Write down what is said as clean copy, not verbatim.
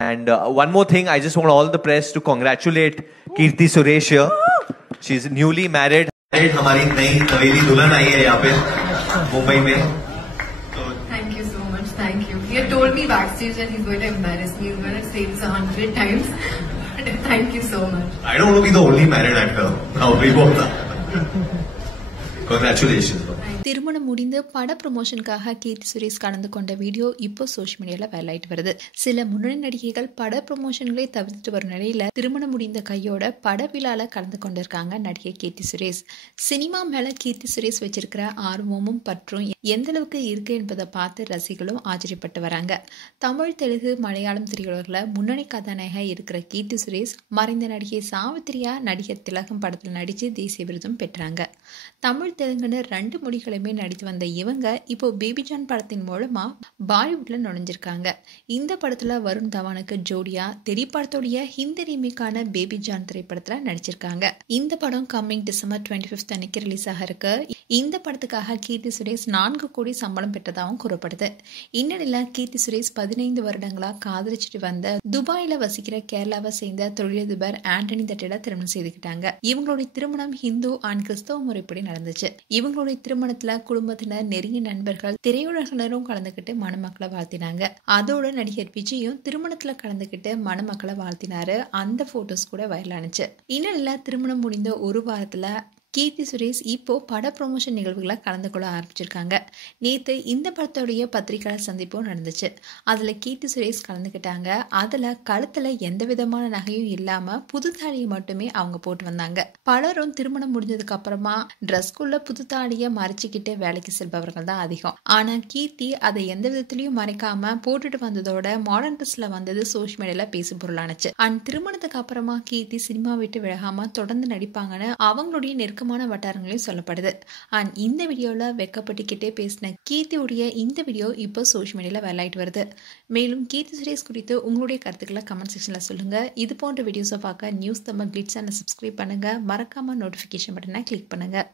And one more thing, I just want all the press to congratulate Kirti Suresh here. She's newly married. हमारी नई नवेली दुल्हन आई है यहाँ पे मुंबई में. Thank you so much. Thank you. He had told me backstage that he's going to embarrass me. He's going to say this 100 times. But thank you so much. I don't want to be the only married actor. Now we both are. Congratulations. திருமணம் முடிந்து பட ப்ரமோஷனுக்காக கீர்த்தி சுரேஷ் கலந்து கொண்ட video இப்போ social மீடியால வைரலாயிட்டு வருது. சில முன்னணி நடிகைகள் பட ப்ரமோஷன்களை தவிர்த்துட்டு வரும் நிலையில திருமணம் முடிந்த கையோட பட விழால கலந்து கொண்டிருக்காங்க நடிகை கீர்த்தி சுரேஷ். சினிமா மேல கீர்த்தி சுரேஷ் வச்சிருக்கிற ஆர்வமும் பற்றும் எந்த அளவுக்கு இருக்கு என்பதை பார்த்து ரசிகர்களும் ஆச்சரியப்பட்டு வராங்க. தமிழ், தெலுங்கு, மலையாளம் திரையுலகில் முன்னணி கதாநாயகா இருக்கிற கீர்த்தி சுரேஷ் மறைந்த நடிகை சாவித்திரியா நடிகர் திலகம் படத்தில் நடிச்சு தேசிய விருதும் பெற்றாங்க. தமிழ், தெலுங்குன்னு 2 மொழிகளுமே நடித்து வந்த இவங்க இப்போ பேபி ஜான் படத்தின் மூலமா பாலிவுட்ல நுழைஞ்சிருக்காங்க. இந்த படத்துல வருண் தவானுக்கு ஜோடியா தெரி படத்தோடைய ஹிந்தி ரீமேக்கான பேபி ஜான் திரைப்படத்துல நடிச்சிருக்காங்க. இந்த படம் கம்மிங் டிசம்பர் 25 அன்னைக்கு ரிலீஸ் ஆக இருக்கு. இந்த படத்துக்காக கீர்த்தி சுரேஷ் 4 கோடி சம்பளம் பெற்றதாகவும் கூறப்படுது. இந்நிலையில கீர்த்தி சுரேஷ் 15 வருடங்களா காதலிச்சுட்டு வந்த துபாயில வசிக்கிற கேரளாவை சேர்ந்த தொழிலதிபர் ஆண்டனி தட்டில திருமணம் செய்துக்கிட்டாங்க. இவங்களுடைய திருமணம் ஹிந்து அண்ட் கிறிஸ்தவ முறைப்படி நடந்துச்சு. இவங்களுடைய திருமணத்துல குடும்பத்தினர், நெருங்கிய நண்பர்கள், திரையுலகினரும் கலந்துகிட்டு மணமக்களை வாழ்த்தினாங்க. அதோட நடிகர் விஜயும் திருமணத்துல கலந்துகிட்டு மணமக்களை வாழ்த்தினாரு. அந்த போட்டோஸ் கூட வைரலானுச்சு. இந்நிலையில திருமணம் முடிந்த ஒரு வாரத்துல கீர்த்தி சுரேஷ் இப்போ பட ப்ரொமோஷன் நிகழ்வுகளை கலந்து கொள்ள ஆரம்பிச்சிருக்காங்க. நேற்று இந்த படத்தோடைய பத்திரிகையாளர் சந்திப்பும் நடந்துச்சு. அதில் கீர்த்தி சுரேஷ் கலந்துக்கிட்டாங்க. அதில் கழுத்தில் எந்த விதமான நகையும் இல்லாமல் புது தாலியை மட்டுமே அவங்க போட்டு வந்தாங்க. பலரும் திருமணம் முடிஞ்சதுக்கு அப்புறமா ட்ரெஸ்குள்ள புது தாலியை மறைச்சிக்கிட்டு வேலைக்கு செல்பவர்கள் தான் அதிகம். ஆனால் கீர்த்தி அதை எந்த விதத்திலையும் மறைக்காம போட்டுட்டு வந்ததோட மாடர்ன் ட்ரெஸ்ல வந்தது சோஷியல் மீடியால பேசும் பொருளானுச்சு. அண்ட் திருமணத்துக்கு அப்புறமா கீர்த்தி சினிமா விட்டு விலகாம தொடர்ந்து நடிப்பாங்கன்னு அவங்களுடைய நெருக்கமான வட்டாரங்களையும் சொல்லப்படுது. அண்ட் இந்த வீடியோல வெக்கப்பட்டுக்கிட்டே பேசின கீர்த்தியுடைய இந்த வீடியோ இப்போ சோஷியல் மீடியால வைரலாயிட்டு வருது. மேலும் கீர்த்தி சுரேஷ் குறித்து உங்களுடைய கருத்துக்களை கமெண்ட் செக்ஷன்ல சொல்லுங்க. இது போன்ற வீடியோஸை பார்க்க நியூஸ் தமிழ் கிளிட்ஸ் சேனலை சப்ஸ்கிரைப் பண்ணுங்க. மறக்காம நோட்டிபிகேஷன் பட்டனை கிளிக் பண்ணுங்க.